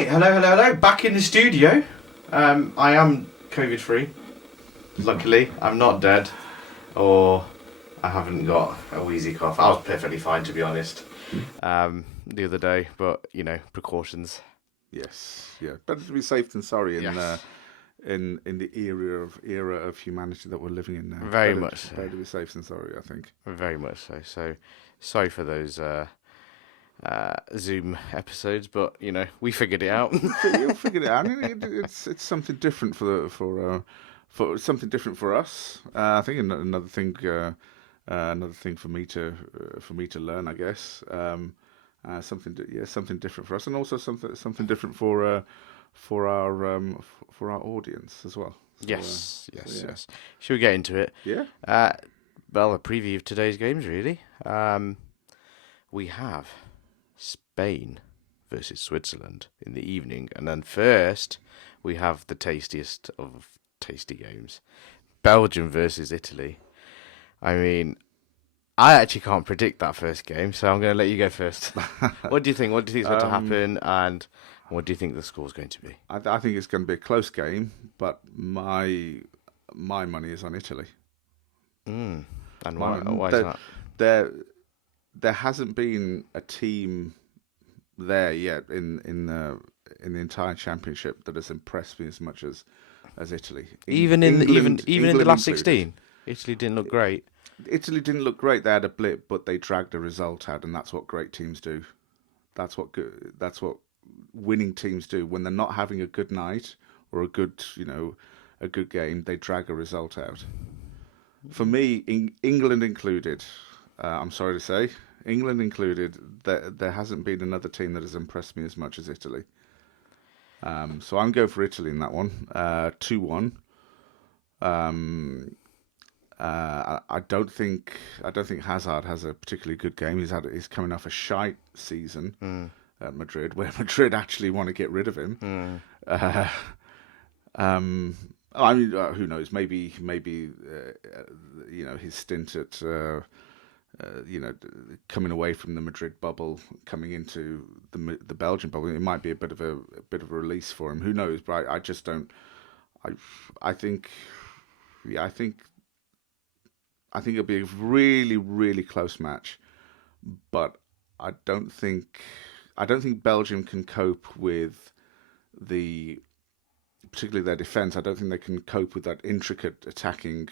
Right, hello. Back in the studio. I am COVID-free. Luckily, I'm not dead, or I haven't got a wheezy cough. I was perfectly fine, to be honest, the other day. But precautions. Yes, yeah. Better to be safe than sorry in Yes. in the era of humanity that we're living in now. Very much so. Better to be safe than sorry, I think. Very much so. So, sorry for those Zoom episodes, but we figured it out. You figured it out. It's something different for something different for us. I think another thing for me to learn, I guess. Something different for us, and also something different for our audience as well. So, Yes. Should we get into it? Yeah. Well, a preview of today's games, really. We have Spain versus Switzerland in the evening, and then first we have the tastiest of tasty games, Belgium versus Italy. I mean, I actually can't predict that first game, so I'm going to let you go first. What do you think? What do you think is going to happen, and what do you think the score's going to be? I think it's going to be a close game, but my money is on Italy. And why is that? There hasn't been a team there yet in the entire championship that has impressed me as much as Italy. Even in the last 16, Italy didn't look great. Italy didn't look great. They had a blip, but they dragged a result out, and that's what great teams do. That's what winning teams do. When they're not having a good night or a good game, they drag a result out. For me, England included, I'm sorry to say, England included, there hasn't been another team that has impressed me as much as Italy. So I'm going for Italy in that one, 2-1. I don't think Hazard has a particularly good game. He's coming off a shite season at Madrid, where Madrid actually want to get rid of him. I mean, who knows? Maybe his stint at coming away from the Madrid bubble, coming into the Belgian bubble, it might be a bit of a release for him. Who knows? But I just don't. I think it'll be a really, really close match, but I don't think Belgium can cope with particularly their defense. I don't think they can cope with that intricate attacking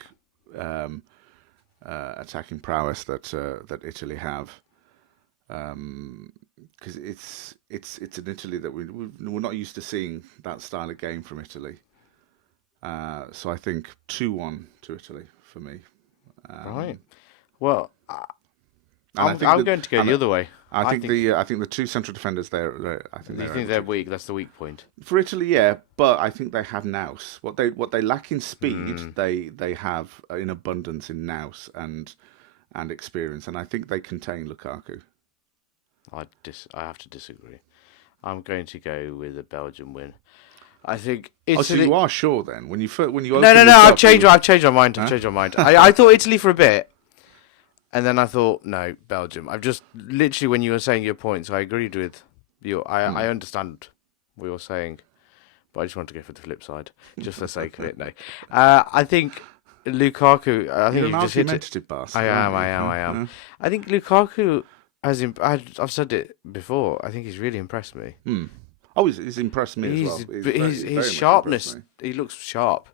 prowess that Italy have, because it's an Italy that we're not used to seeing that style of game from Italy. So I think 2-1 to Italy for me. Right. Well, I'm going to go the other way. I think the two central defenders there. I think they're weak. That's the weak point for Italy. Yeah, but I think they have nous. What they lack in speed, they have in abundance in nous and experience, and I think they contain Lukaku. I have to disagree. I'm going to go with a Belgian win. I think Italy... so you are sure then? When you No. I've changed my mind. I thought Italy for a bit, and then I thought no, Belgium. I've just literally, when you were saying your points, I agreed with you. I understand what you're saying, but I just wanted to go for the flip side, just for the sake of it. No, I think Lukaku. I think you just hit it. Bastard, I am. Yeah. I think Lukaku has. I've said it before. I think he's really impressed me. Oh, he's impressed me as well. His sharpness, he looks sharp,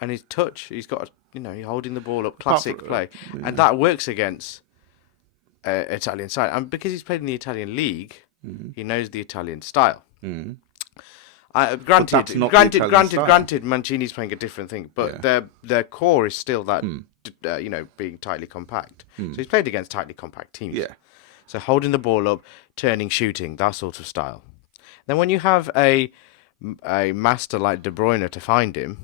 and his touch, he's got, he's holding the ball up, classic play, and that works against Italian side. And because he's played in the Italian league, he knows the Italian style. Granted, Mancini's playing a different thing, but their core is still that, being tightly compact. So he's played against tightly compact teams. Yeah. So holding the ball up, turning, shooting, that sort of style. Then when you have a master like De Bruyne to find him,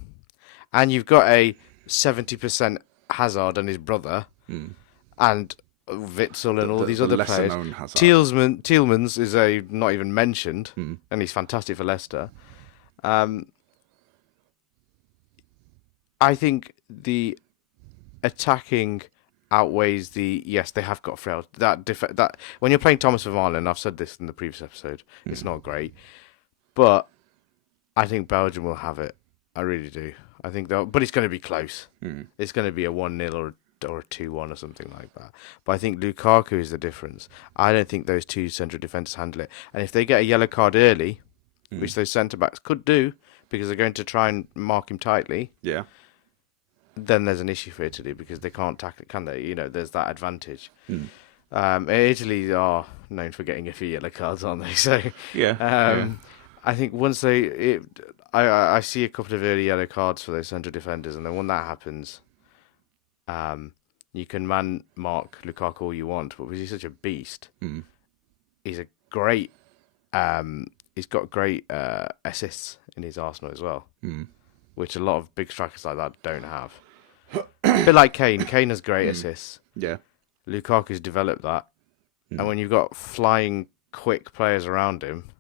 and you've got a 70% Hazard and his brother, and Witsel and all these other players, Tielemans is not even mentioned, and he's fantastic for Leicester. I think the attacking outweighs the they have got frail that when you're playing Thomas Vermaelen, I've said this in the previous episode, it's not great, But I think Belgium will have it. I really do. I think they'll, but it's going to be close. It's going to be a 1-0 or a 2-1 or something like that. But I think Lukaku is the difference. I don't think those two central defenders handle it. And if they get a yellow card early, which those centre backs could do, because they're going to try and mark him tightly, then there's an issue for Italy because they can't tackle it, can they? You know, there's that advantage. Italy are known for getting a few yellow cards, aren't they? So I think once I see a couple of early yellow cards for those central defenders, and then when that happens, you can man mark Lukaku all you want, but because he's such a beast, he's a great. He's got great assists in his arsenal as well, which a lot of big strikers like that don't have. A bit like Kane. Kane has great assists. Yeah. Lukaku's developed that. And when you've got flying, quick players around him...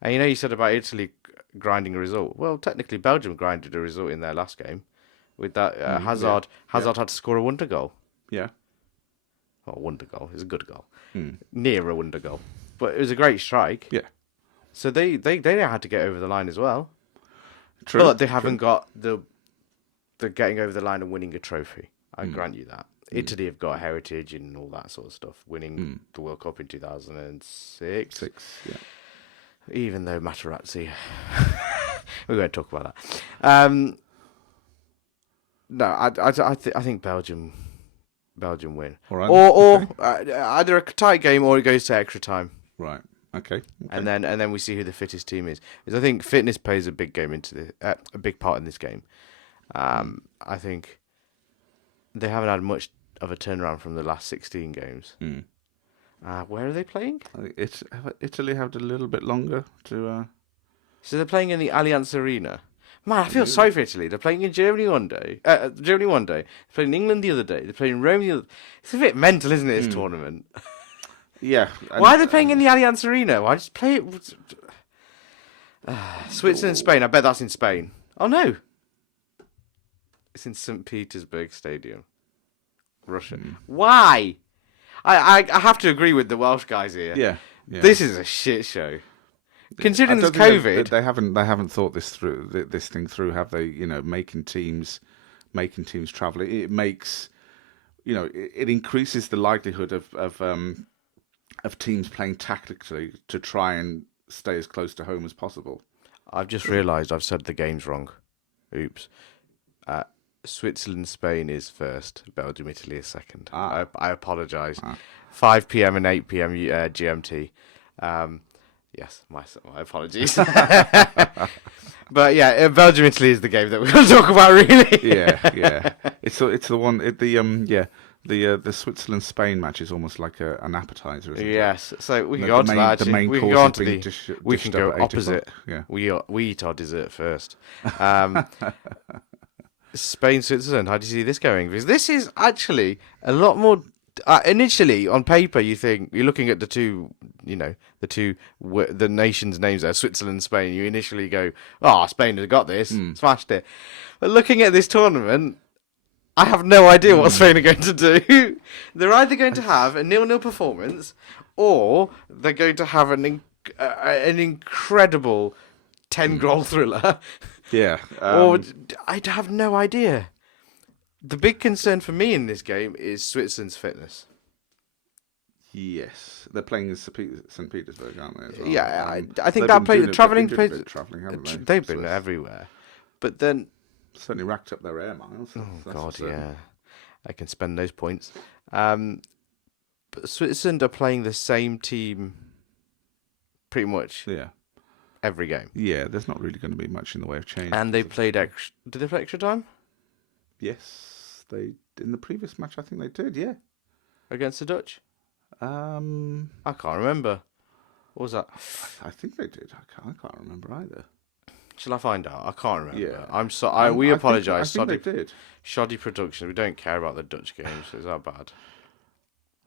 And you said about Italy grinding a result. Well, technically, Belgium grinded a result in their last game. With that Hazard. Hazard had to score a wonder goal. Yeah. Well, a wonder goal. It was a good goal. Near a wonder goal. But it was a great strike. Yeah. So they had to get over the line as well. True. But they haven't got the getting over the line and winning a trophy. I grant you that. Italy have got heritage and all that sort of stuff. Winning the World Cup in 2006. Even though Materazzi... we won't talk about that. No, I think Belgium win. All right. Or either a tight game or it goes to extra time. Right. Okay. And then we see who the fittest team is. Because I think fitness plays a big game a big part in this game. I think they haven't had much of a turnaround from the last 16 games. Where are they playing? Italy have a little bit longer to. So they're playing in the Allianz Arena. Man, I feel sorry for Italy. They're playing in Germany one day. They're playing in England the other day. They're playing in Rome the other. It's a bit mental, isn't it? This tournament. Yeah. Why are they playing in the Allianz Arena? Why just play it? Switzerland, Spain. I bet that's in Spain. Oh no, it's in St Petersburg Stadium, Russia. Why? I have to agree with the Welsh guys here. Yeah. This is a shit show. Considering there's COVID, they haven't thought this thing through, have they? Making teams travel. It makes, it increases the likelihood of teams playing tactically to try and stay as close to home as possible. I've just realised I've said the games wrong. Oops. Switzerland, Spain is first. Belgium, Italy is second. I apologise. 5 p.m. and 8 p.m. GMT. Yes, my apologies. But yeah, Belgium, Italy is the game that we're going to talk about, really. Yeah. It's the one. The Switzerland Spain match is almost like an appetizer, isn't it? Yes. So we can go on to that. Actually, we can go on to the. We can go opposite. Yeah. We eat our dessert first. Spain, Switzerland. How do you see this going? Because this is actually a lot more. Initially, on paper, you think you're looking at the two the nations' names there, Switzerland, Spain. You initially go, "Oh, Spain has got this, smashed it." But looking at this tournament, I have no idea what Spain are going to do. They're either going to have a 0-0 performance, or they're going to have an incredible 10-goal thriller. Yeah. Or I have no idea. The big concern for me in this game is Switzerland's fitness. Yes, they're playing in St Petersburg, aren't they? As well? Yeah, I think that play traveling. Haven't they? They've been everywhere, but then certainly racked up their air miles. Oh God, yeah, I can spend those points. But Switzerland are playing the same team, pretty much. Yeah. Every game. Yeah, there's not really going to be much in the way of change. And they played extra. Did they play extra time? Yes, they in the previous match. I think they did. Yeah, against the Dutch. I can't remember. What was that? I think they did. I can't remember either. Shall I find out? I can't remember. Yeah. I'm so. We apologise. I think they did. Shoddy production. We don't care about the Dutch games. Is that bad?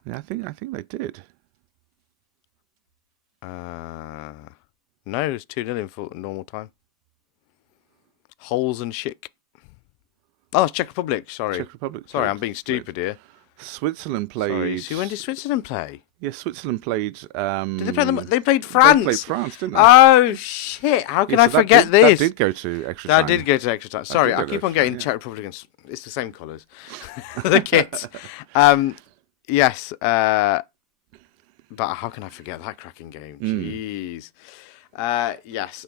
Yeah, I think they did. No, it was 2-0 in full normal time. Holes and Schick. Oh, it's Czech Republic. Sorry. Czech Republic. Sorry, I'm being stupid here. Switzerland Sorry, played. so when did Switzerland play? Yeah, Switzerland played. Did they play them? They played They France. played France, didn't they? Oh shit! How can Yeah, I so that forget did, this? That did go to extra That time. did go to extra time. Sorry, did I go to keep on extra getting time, Czech Republic and it's the same colours. The kits. Yes. But how can I forget that cracking game? Jeez. Yes.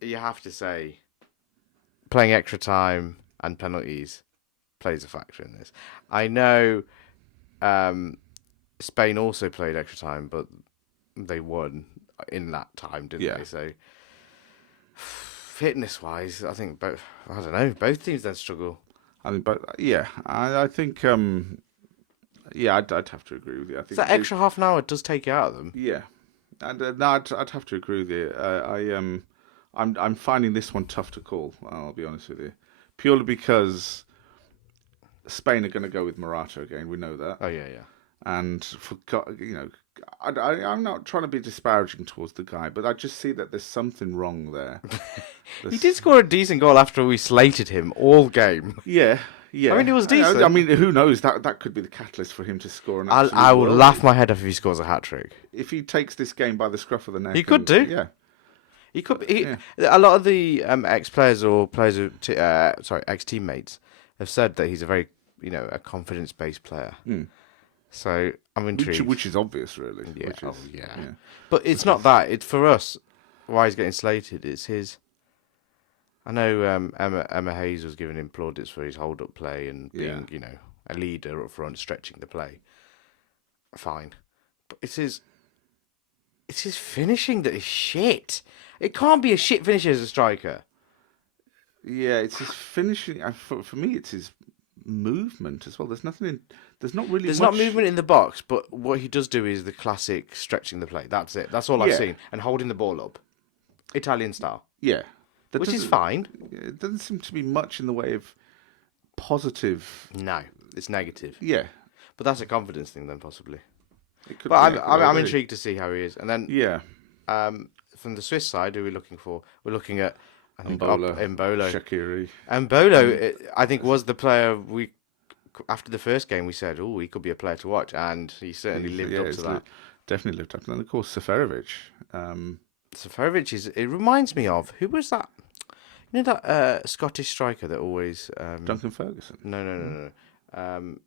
You have to say, playing extra time and penalties plays a factor in this. I know Spain also played extra time, but they won in that time, didn't they? So, fitness-wise, I think both. I don't know. Both teams then struggle. I mean, but yeah, I think yeah, I'd have to agree with you. I think So that extra half an hour does take it out of them. Yeah, and no, I'd have to agree with you. I'm finding this one tough to call. I'll be honest with you, purely because Spain are going to go with Morata again. We know that. Oh yeah. And I'm not trying to be disparaging towards the guy, but I just see that there's something wrong there. He did score a decent goal after we slated him all game. Yeah. Yeah, I mean, it was decent. I mean, who knows? That could be the catalyst for him to score an absolute I will worldie. laugh my head off if he scores a hat trick. If he takes this game by the scruff of the neck. He could do. Yeah. He could. A lot of the ex-players or ex-teammates have said that he's a very, a confidence-based player. So I'm intrigued. Which is obvious, really. Yeah. Which is, yeah. But it's not that. It's for us. Why he's getting slated? It's his. I know Emma Hayes was giving him plaudits for his hold-up play and being, a leader up front, stretching the play. Fine, but it's his finishing that is shit. It can't be a shit finisher as a striker. Yeah, it's his finishing. For me, it's his movement as well. There's not really. There's much... not movement in the box, but what he does do is the classic stretching the play. That's it. That's all I've seen, and holding the ball up, Italian style. Yeah. Which is fine. It doesn't seem to be much in the way of positive. No, it's negative. Yeah, but that's a confidence thing then, possibly. But I'm intrigued to see how he is. And then, from the Swiss side, who are we looking for? We're looking at Mbolo, Shaqiri. Mbolo, I think, was the player after the first game we said, oh, he could be a player to watch, and he certainly lived up to that. Definitely lived up to that. And of course, Seferovic. Seferovic it reminds me of, who was that? You know that Scottish striker that always... Duncan Ferguson? No.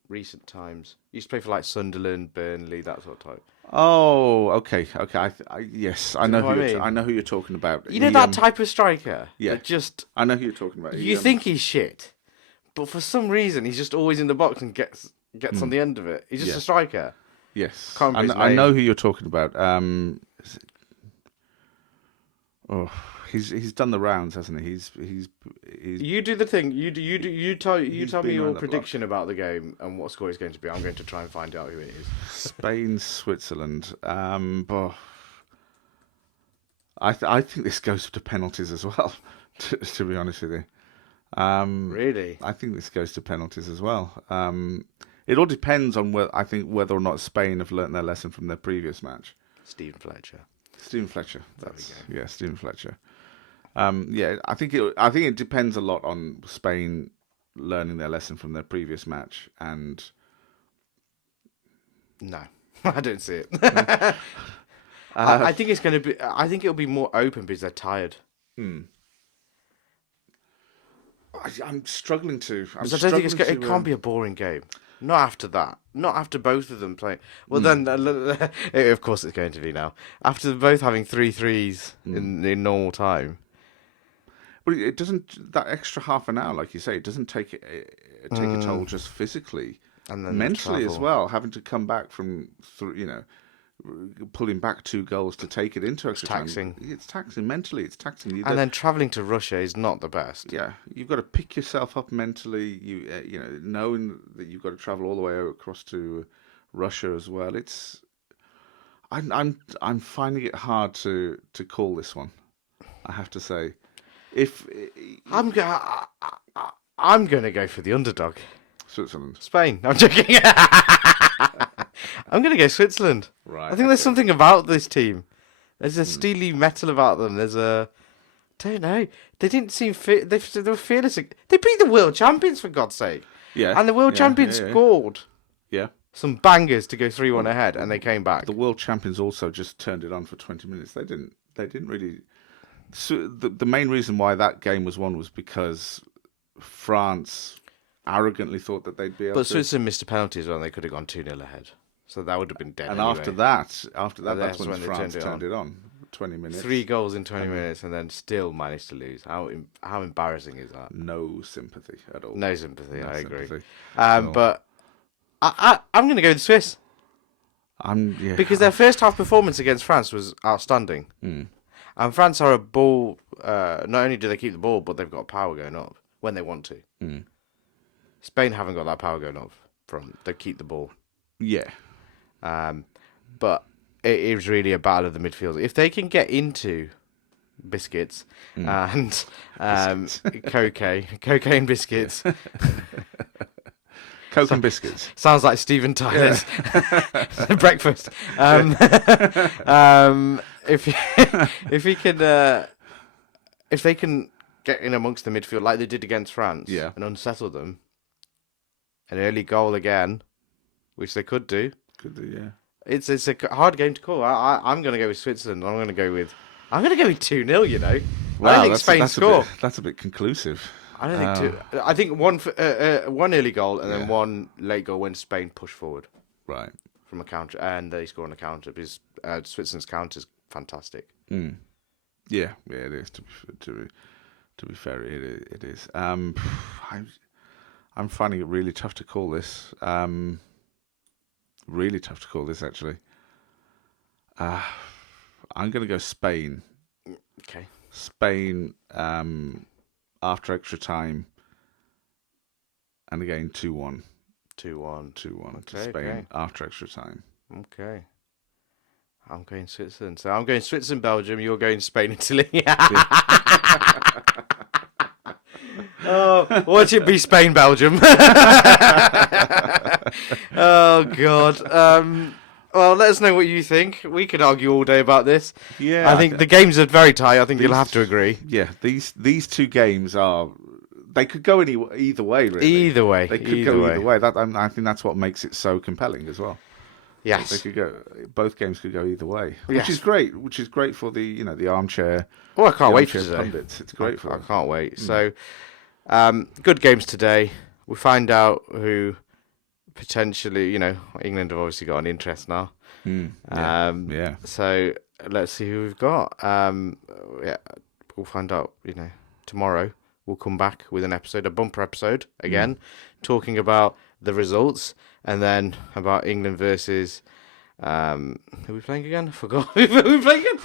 Recent times. Used to play for like Sunderland, Burnley, that sort of type. Oh, okay. Yes, I know who you're talking about. You know that type of striker? Yeah. I know who you're talking about. You think he's shit, but for some reason he's just always in the box and gets on the end of it. He's just a striker. Yes. I know who you're talking about. He's done the rounds, hasn't he? He's You do the thing. You tell me your prediction about the game and what score it's going to be. I'm going to try and find out who it is. Spain, Switzerland. I think this goes to penalties as well. To be honest with you. Really? I think this goes to penalties as well. It all depends on whether or not Spain have learnt their lesson from their previous match. Stephen Fletcher. Stephen Fletcher. I think it depends a lot on Spain learning their lesson from their previous match, and no, I don't see it. I think it's going to be. I think it'll be more open because they're tired. I'm struggling to. I don't think it can't be a boring game. Not after that. Not after both of them playing. Well, then, of course it's going to be now. After both having 3-3s in normal time. But it doesn't. That extra half an hour, like you say, it doesn't take a toll just physically, and then mentally as well. Having to come back from, pulling back 2 goals to take it into extra time. It's taxing mentally. It's taxing. And then travelling to Russia is not the best. Yeah, you've got to pick yourself up mentally. Knowing that you've got to travel all the way across to Russia as well. I'm finding it hard to call this one. I have to say, I'm gonna go for the underdog. Switzerland. Spain. I'm joking. I'm going to go Switzerland. Right. I think there's something about this team. There's a steely metal about them. Don't know. They didn't seem fit. They were fearless. They beat the world champions, for God's sake. Yeah. And the world champions scored Yeah. Some bangers to go 3-1 ahead, and they came back. The world champions also just turned it on for 20 minutes. They didn't really. So the main reason why that game was won was because France arrogantly thought that they'd be able But to. Switzerland missed a penalty as well, and they could have gone 2-0 ahead. So that would have been dead. And anyway. after that, that's when they France turned it on. 20 minutes. 3 goals in 20 minutes, and then still managed to lose. How embarrassing is that? No sympathy at all. No sympathy. I agree. So- But I'm going to go with the Swiss because their first half performance against France was outstanding. And France are a ball. Not only do they keep the ball, but they've got power going up when they want to. Spain haven't got that power going up. They keep the ball. Yeah. But it is really a battle of the midfield. If they can get into biscuits and cocaine biscuits. Coke and biscuits. Sounds like Steven Tyler's breakfast. If they can get in amongst the midfield like they did against France and unsettle them, an early goal again, which they could do. Could do, yeah. It's a hard game to call. I'm going to go with Switzerland. I'm going to go with 2-0. You know, Wow, I don't think Spain score. That's a bit conclusive. I don't think two. I think one early goal and then one late goal when Spain push forward. Right. From a counter, and they score on a counter because Switzerland's counter is fantastic. Yeah, it is. To be fair, it is. I'm finding it really tough to call this. Really tough to call this, actually. I'm going to go Spain. Okay. Spain after extra time, and again 2-1. 2-1 to Spain after extra time. Okay. I'm going Switzerland. So I'm going Switzerland, Belgium. You're going Spain, Italy. Oh, watch it be Spain, Belgium. Oh, God. Well, let us know what you think. We could argue all day about this. Yeah, I think the games are very tight. I think you'll have to agree. Yeah, these two games are. They could go either way, really. Either way. They could go either way. I think that's what makes it so compelling as well. Yes. They could go. Both games could go either way, which is great. Which is great for the armchair. Oh, I can't wait for today. Pundits. It's great for I can't wait. So, good games today. We'll find out who potentially, England have obviously got an interest now. Yeah. So let's see who we've got. We'll find out. Tomorrow we'll come back with an episode, a bumper episode again, talking about the results and then about England versus. Who are we playing again? I forgot. Who are we playing again?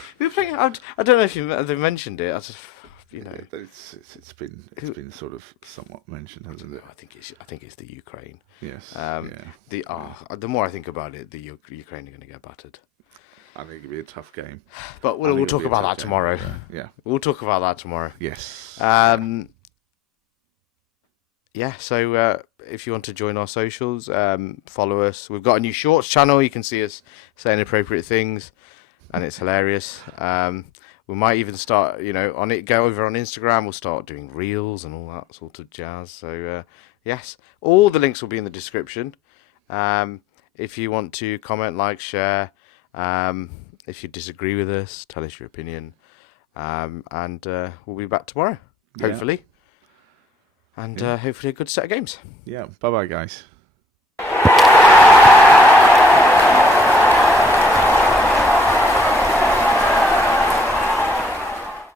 I don't know if they mentioned it. I just, it's been sort of somewhat mentioned, hasn't it? I think it's the Ukraine. Yes. The more I think about it, the Ukraine are going to get battered. I think it'll be a tough game. But we'll talk about that tomorrow. Yeah. We'll talk about that tomorrow. Yes. So if you want to join our socials, follow us. We've got a new shorts channel. You can see us saying appropriate things, and it's hilarious. We might even start, on it. Go over on Instagram. We'll start doing reels and all that sort of jazz. So yes, all the links will be in the description. If you want to comment, like, share, if you disagree with us, tell us your opinion, and we'll be back tomorrow, hopefully. And hopefully a good set of games. Yeah. Bye-bye, guys.